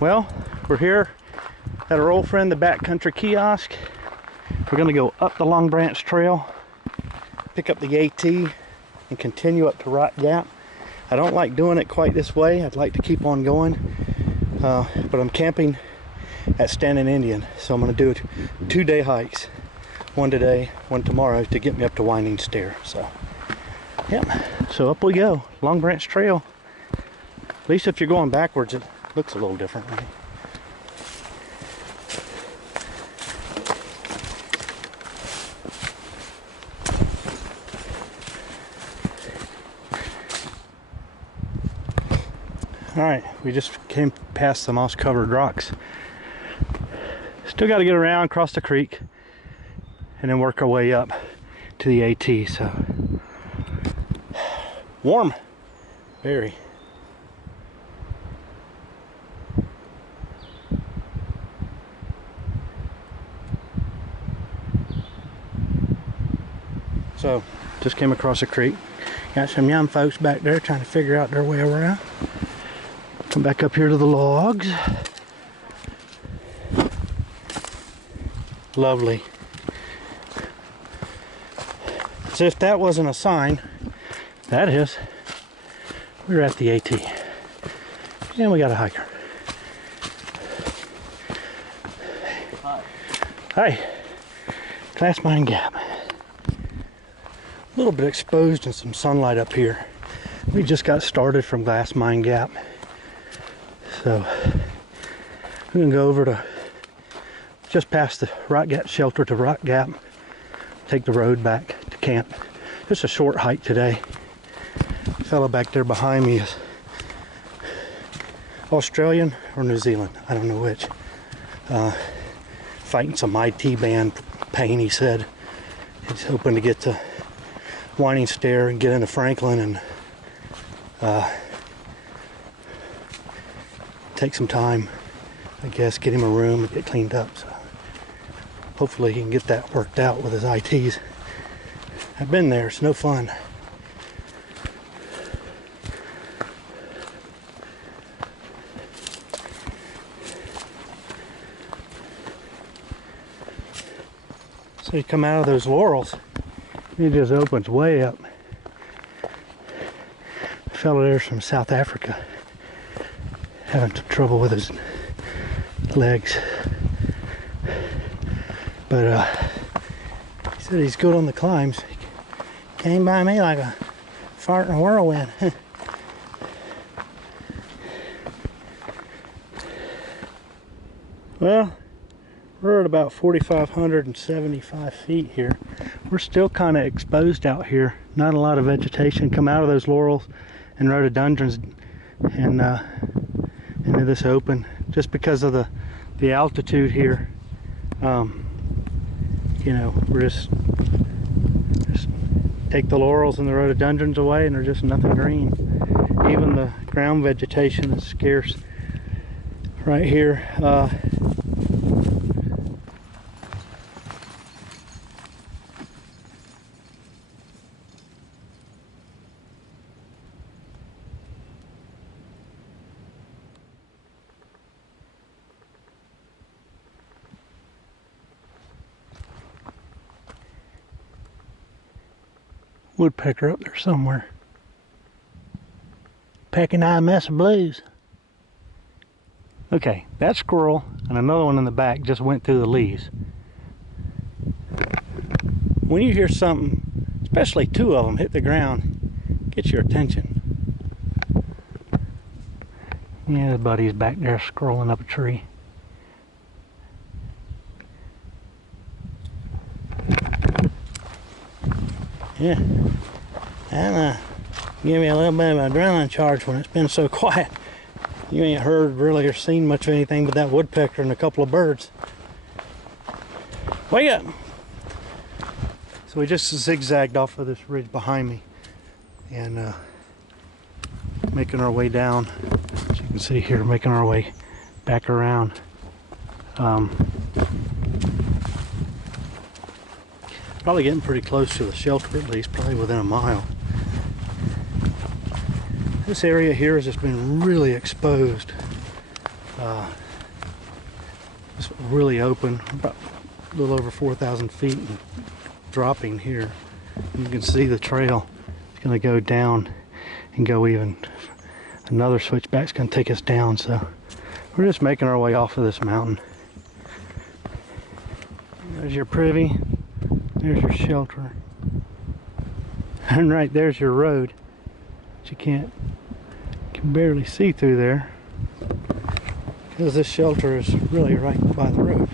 Well, we're here at our old friend the Backcountry Kiosk. We're going to go up the Long Branch Trail, pick up the AT, and continue up to Rock Gap. I don't like doing it quite this way. I'd like to keep on going, but I'm camping at Standing Indian, so I'm going to do 2-day hikes. One today, one tomorrow, to get me up to Winding Stair. So, yep. So up we go, Long Branch Trail. At least if you're going backwards, it looks a little different, right? Alright, we just came past some moss-covered rocks. Still got to get around, cross the creek, and then work our way up to the AT. So, warm, very. So, just came across a creek. Got some young folks back there trying to figure out their way around. Come back up here to the logs. Lovely. As if that wasn't a sign, that is. We're at the AT. And we got a hiker. Hi. Hi. Glassmine Gap. A little bit exposed and some sunlight up here. We just got started from Glassmine Gap. So we're gonna go over to just past the Rock Gap shelter to Rock Gap, take the road back to camp. Just a short hike today. The fellow back there behind me is Australian or New Zealand, I don't know which. Fighting some IT band pain, he said. He's hoping to get to Winding Stair and get into Franklin and take some time, I guess, get him a room and get cleaned up. So hopefully he can get that worked out with his ITs. I've been there, it's no fun. So you come out of those laurels, it just opens way up. A fellow there's from South Africa, having some trouble with his legs. But he said he's good on the climbs. He came by me like a fart in a whirlwind. Well, we're at about 4,575 feet here. We're still kind of exposed out here. Not a lot of vegetation. Come out of those laurels and rhododendrons and into this open, just because of the altitude here. You know, we're just take the laurels and the rhododendrons away and there's just nothing green. Even the ground vegetation is scarce right here. Woodpecker up there somewhere. Pecking eye mess of blues. Okay, that squirrel and another one in the back just went through the leaves. When you hear something, especially two of them, hit the ground, get your attention. Yeah, his buddy's back there scrolling up a tree. Yeah, and give me a little bit of an adrenaline charge when it's been so quiet. You ain't heard really or seen much of anything but that woodpecker and a couple of birds. Wake up! So we just zigzagged off of this ridge behind me and making our way down. As you can see here, making our way back around. Probably getting pretty close to the shelter, at least probably within a mile. This area here has just been really exposed. It's really open, about a little over 4,000 feet and dropping here. And you can see the trail is going to go down and go even. Another switchback's going to take us down, so we're just making our way off of this mountain. There's your privy, there's your shelter, and right there's your road. But you can barely see through there because this shelter is really right by the road.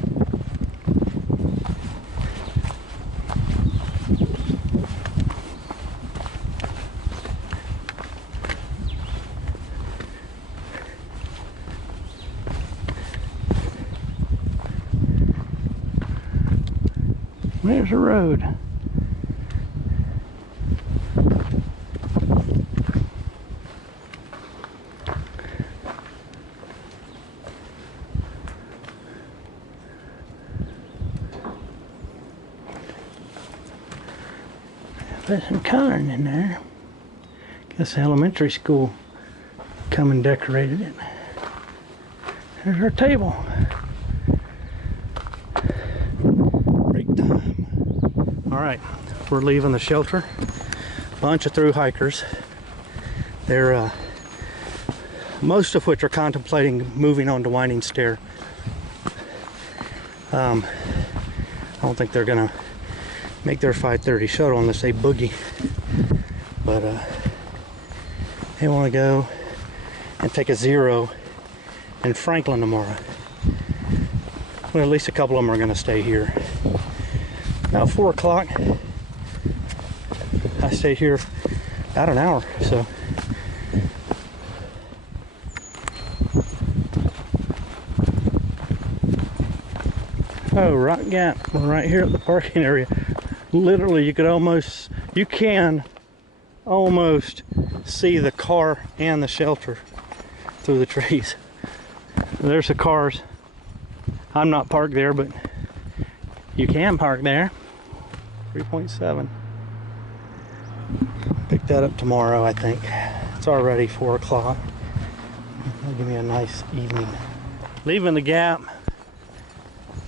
There's a road. Put some coloring in there. Guess the elementary school come and decorated it. There's our table. Alright, we're leaving the shelter. Bunch of through hikers. They're most of which are contemplating moving on to Winding Stair. I don't think they're gonna make their 5:30 shuttle unless they boogie. But they want to go and take a 0 in Franklin tomorrow. Well, at least a couple of them are going to stay here. About 4 o'clock. I stayed here about an hour, so. Oh, Rock Gap, we're right here at the parking area. Literally, you can almost see the car and the shelter through the trees. There's the cars. I'm not parked there, but you can park there. 3.7. Pick that up tomorrow, I think. It's already 4 o'clock. That'll give me a nice evening. Leaving the gap.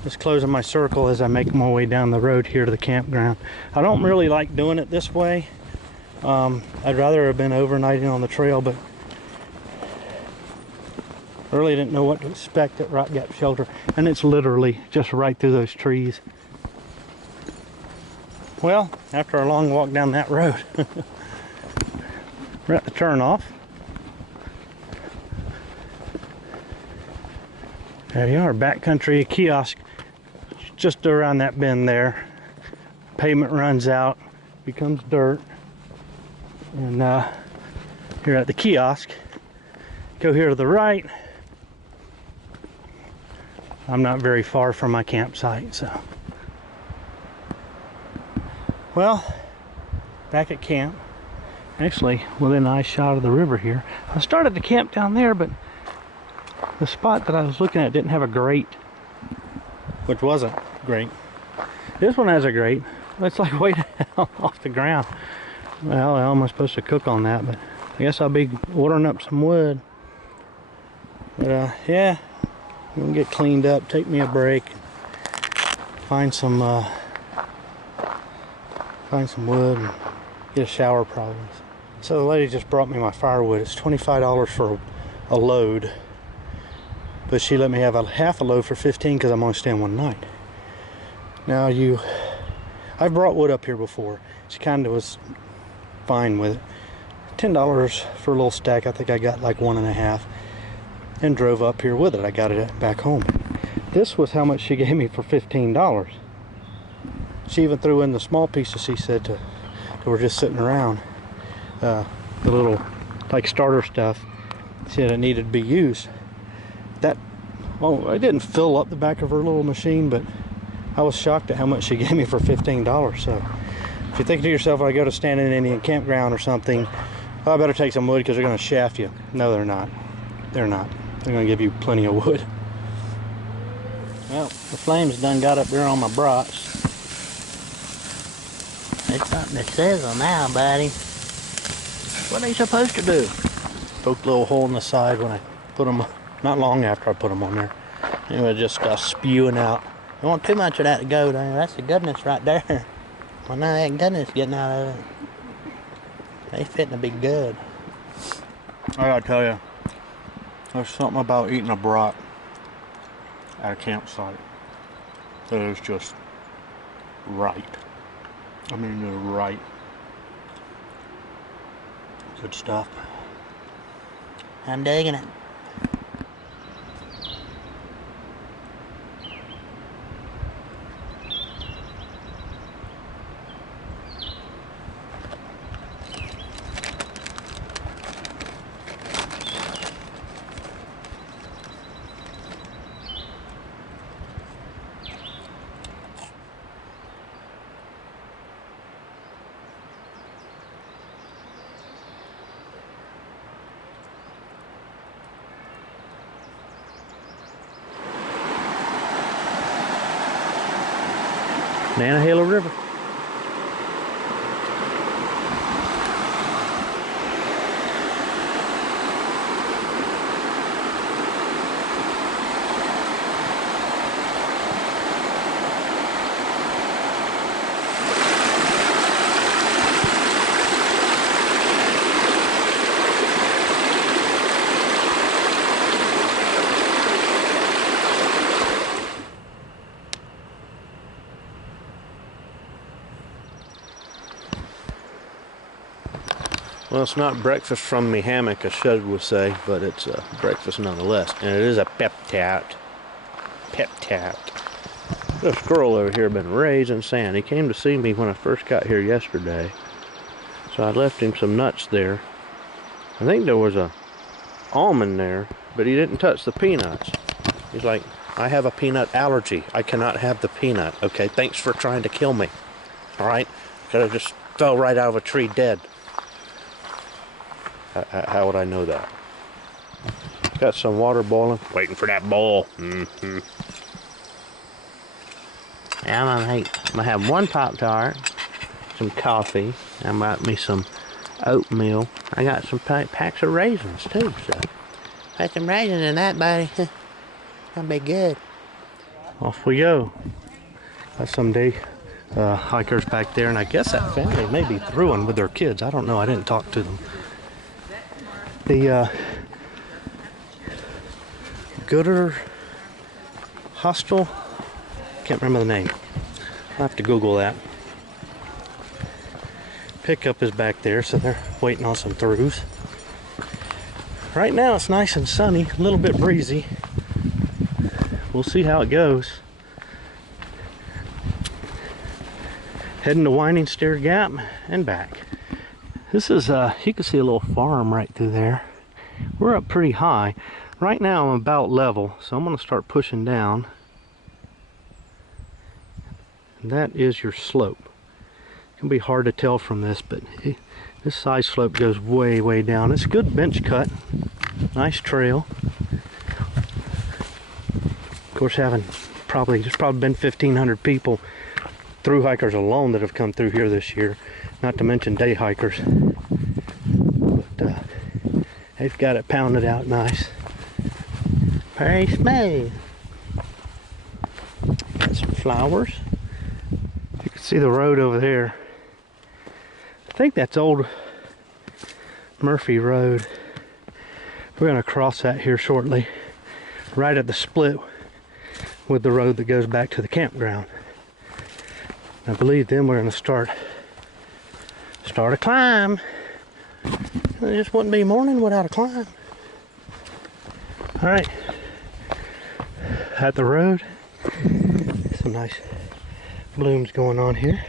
Just closing my circle as I make my way down the road here to the campground. I don't really like doing it this way. I'd rather have been overnighting on the trail, but I really didn't know what to expect at Rock Gap Shelter. And it's literally just right through those trees. Well, after a long walk down that road, we're at the turnoff. There you are, Backcountry Kiosk, just around that bend there. Pavement runs out, becomes dirt. And here at the kiosk, go here to the right. I'm not very far from my campsite, so. Well, back at camp, actually within an eye shot of the river here. I started to camp down there, but the spot that I was looking at didn't have a grate, which wasn't great. This one has a grate. It's like way down off the ground. Well, I'm almost supposed to cook on that, but I guess I'll be ordering up some wood. But yeah, I'm gonna get cleaned up, take me a break, find some wood, and get a shower probably. So the lady just brought me my firewood. It's $25 for a load, but she let me have a half a load for $15 because I'm only staying one night. Now I've brought wood up here before. She kind of was fine with it. $10 for a little stack. I think I got like 1.5 and drove up here with it. I got it back home. This was how much she gave me for $15. She even threw in the small pieces she said that were just sitting around. The little like starter stuff. She said it needed to be used. Well, I didn't fill up the back of her little machine, but I was shocked at how much she gave me for $15. So if you think to yourself, when I go to Standing Indian Campground or something, oh, I better take some wood because they're going to shaft you. No, they're not. They're not. They're going to give you plenty of wood. Well, the flames done got up there on my brats. There's something that says them now, buddy. What are they supposed to do? Poke a little hole in the side when I put them not long after I put them on there. It was just spewing out. Don't want too much of that to go there. That's the goodness right there. Well, now that goodness getting out of it. They fitting to be good. I gotta tell you, there's something about eating a brat at a campsite that is just right. I mean, it's right. Good stuff. I'm digging it. Nantahala River. Well, it's not breakfast from me hammock, as Shud would say, but it's breakfast nonetheless. And it is a pep-tat. Pep-tat. This squirrel over here been raising sand. He came to see me when I first got here yesterday. So I left him some nuts there. I think there was a almond there, but he didn't touch the peanuts. He's like, I have a peanut allergy. I cannot have the peanut. Okay, thanks for trying to kill me. Alright? Because I just fell right out of a tree dead. How would I know that? Got some water boiling. Waiting for that boil. Mm-hmm. And I'm gonna have one Pop-Tart, some coffee. I got me some oatmeal. I got some packs of raisins too. So, put some raisins in that, buddy. That'll be good. Off we go. Got some day hikers back there, and I guess that family may be through one with their kids. I don't know. I didn't talk to them. The Gooder Hostel, can't remember the name. I'll have to Google that. Pickup is back there, so they're waiting on some throughs. Right now it's nice and sunny, a little bit breezy. We'll see how it goes. Heading to Winding Stair Gap and back. This is, you can see a little farm right through there. We're up pretty high. Right now I'm about level, so I'm going to start pushing down. And that is your slope. It can be hard to tell from this, but this side slope goes way, way down. It's a good bench cut. Nice trail. Of course, there's probably been 1,500 people, through hikers alone, that have come through here this year. Not to mention day hikers. But they've got it pounded out nice. Very smooth. Got some flowers. You can see the road over there. I think that's old Murphy Road. We're going to cross that here shortly. Right at the split with the road that goes back to the campground. I believe then we're going to start a climb. It just wouldn't be morning without a climb. Alright, at the road, some nice blooms going on here.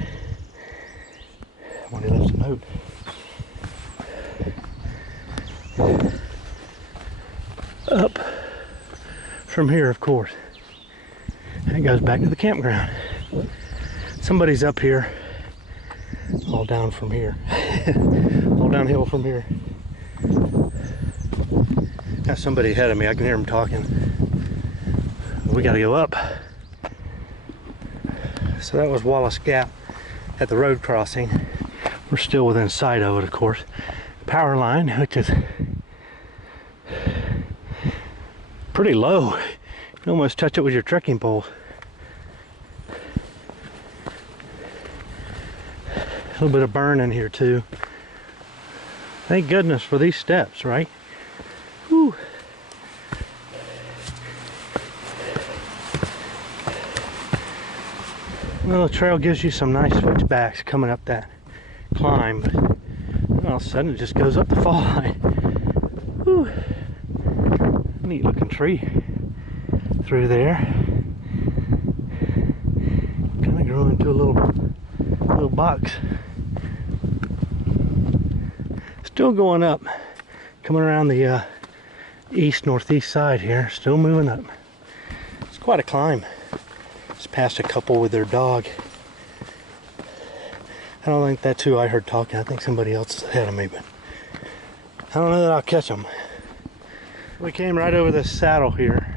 Somebody left a note. Up from here, of course, and it goes back to the campground. Somebody's up here. All down from here. All downhill from here. Got somebody ahead of me. I can hear them talking. We gotta go up. So that was Wallace Gap at the road crossing. We're still within sight of it, of course. Power line, which is pretty low. You can almost touch it with your trekking poles. A little bit of burn in here too. Thank goodness for these steps, right? Whew. Well, the trail gives you some nice switchbacks coming up that climb, but all of a sudden it just goes up the fall line. Whew. Neat looking tree through there. Kind of grew into a little box. Still going up, coming around the east northeast side here, still moving up. It's quite a climb. Just passed a couple with their dog. I don't think that's who I heard talking. I think somebody else is ahead of me, but I don't know that I'll catch them. We came right over this saddle here.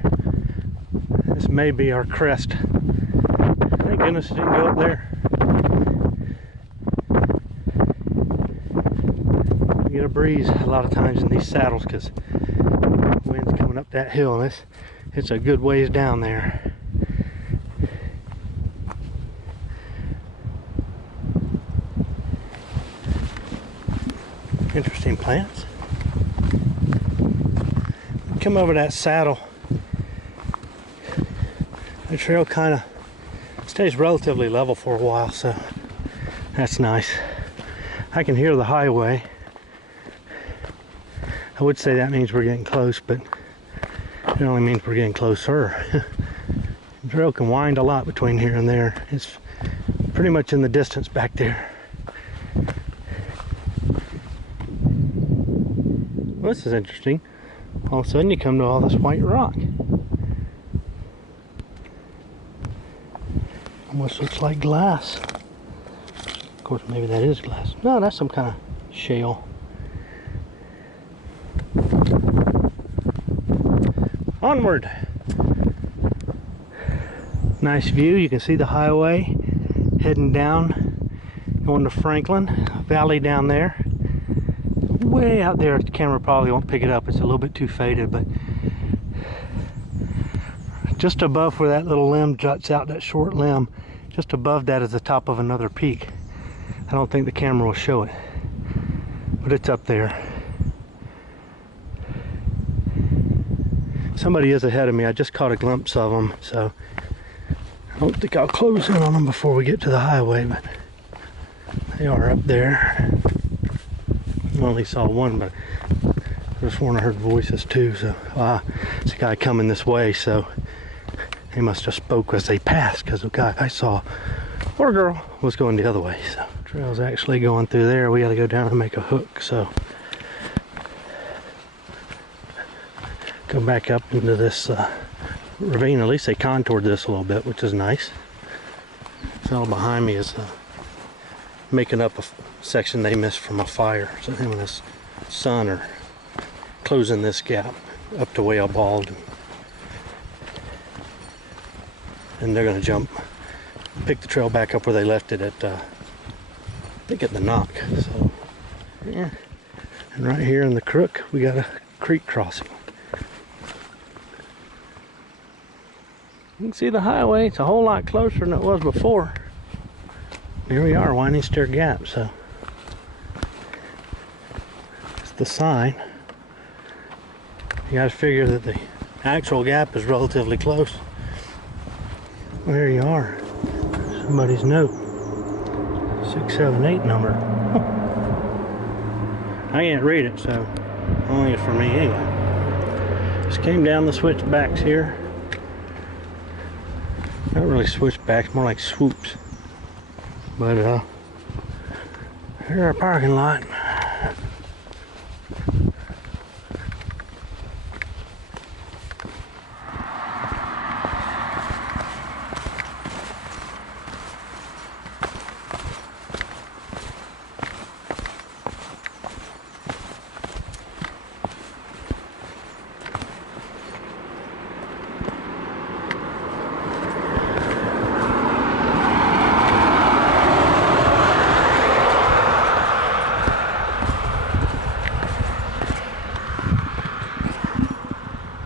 This may be our crest. Thank goodness it didn't go up there. You get a breeze a lot of times in these saddles because the wind's coming up that hill, and it's a good ways down there. Interesting plants. Come over that saddle. The trail kind of stays relatively level for a while, so that's nice. I can hear the highway. I would say that means we're getting close, but it only means we're getting closer. The trail can wind a lot between here and there. It's pretty much in the distance back there. Well, this is interesting. All of a sudden you come to all this white rock. Almost looks like glass. Of course, maybe that is glass. No, that's some kind of shale. Onward. Nice view. You can see the highway heading down, going to Franklin. Valley down there. Way out there, the camera probably won't pick it up. It's a little bit too faded, but just above where that little limb juts out, that short limb, just above that is the top of another peak. I don't think the camera will show it, but it's up there. Somebody is ahead of me. I just caught a glimpse of them, so I don't think I'll close in on them before we get to the highway, but they are up there. I only saw one, but I just sworn I heard voices too, so it's a guy coming this way, so they must have spoke as they passed, because the guy I saw, or girl, was going the other way. So trail's actually going through there. We got to go down and make a hook, so go back up into this ravine. At least they contoured this a little bit, which is nice. So all behind me is making up a section they missed from a fire. So him and his son are closing this gap up to Whale Bald, and they're going to jump, pick the trail back up where they left it at I think at the Knock. So yeah, and right here in the crook we got a creek crossing. You can see the highway. It's a whole lot closer than it was before. Here we are, Winding Stair Gap. So it's the sign. You got to figure that the actual gap is relatively close. Well, there you are. Somebody's note. 678 number. I can't read it, so only it's for me anyway. Just came down the switchbacks here. Not really switchbacks, more like swoops. But here's our parking lot.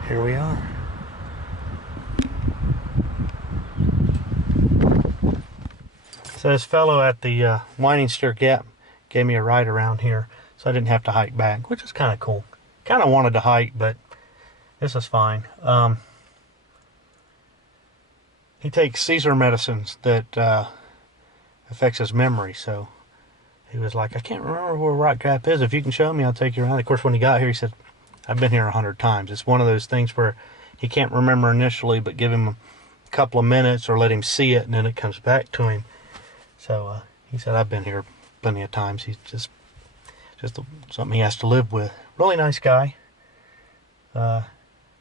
Here we are. So this fellow at the Winding Stair Gap gave me a ride around here, so I didn't have to hike back, which is kind of cool. Kind of wanted to hike, but this is fine. He takes Caesar medicines that affects his memory, so he was like, I can't remember where Rock Gap is. If you can show me, I'll take you around. Of course, when he got here, he said, I've been here 100 times. It's one of those things where he can't remember initially, but give him a couple of minutes or let him see it, and then it comes back to him. So he said, I've been here plenty of times. He's just something he has to live with. Really nice guy.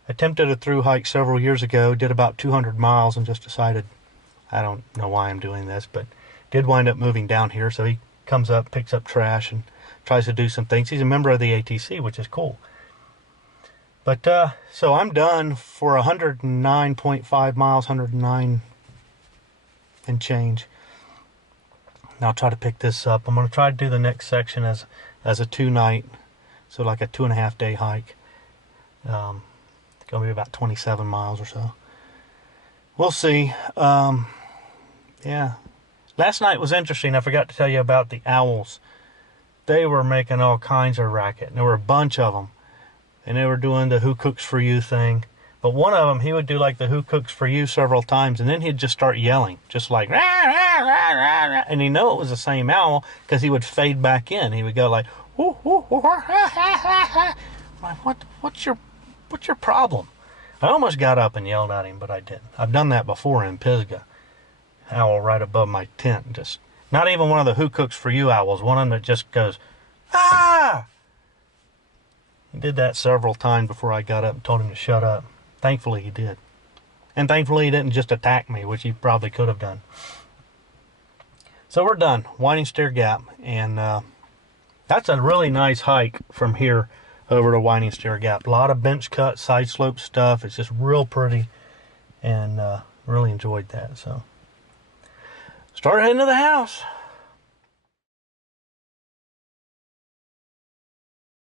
Attempted a through hike several years ago, did about 200 miles, and just decided, I don't know why I'm doing this, but did wind up moving down here. So he comes up, picks up trash, and tries to do some things. He's a member of the ATC, which is cool. But so I'm done for 109.5 miles, 109 and change. Now I'll try to pick this up. I'm going to try to do the next section as a 2-night, so like a 2.5 day hike. It's going to be about 27 miles or so. We'll see. Yeah. Last night was interesting. I forgot to tell you about the owls. They were making all kinds of racket. And there were a bunch of them. And they were doing the who cooks for you thing. But one of them, he would do like the who cooks for you several times. And then he'd just start yelling. Just like, rah, rah, rah, rah, rah. And you know it was the same owl because he would fade back in. He would go like, whoo, whoo, whoo, rah, rah, rah, rah. I'm like, what's your problem? I almost got up and yelled at him, but I didn't. I've done that before in Pisgah. Owl right above my tent. Just not even one of the who cooks for you owls. One of them that just goes, ah! He did that several times before I got up and told him to shut up. Thankfully he did. And thankfully he didn't just attack me, which he probably could have done. So we're done. Winding Stair Gap. And that's a really nice hike from here over to Winding Stair Gap. A lot of bench cut, side slope stuff. It's just real pretty. And really enjoyed that. So start heading to the house.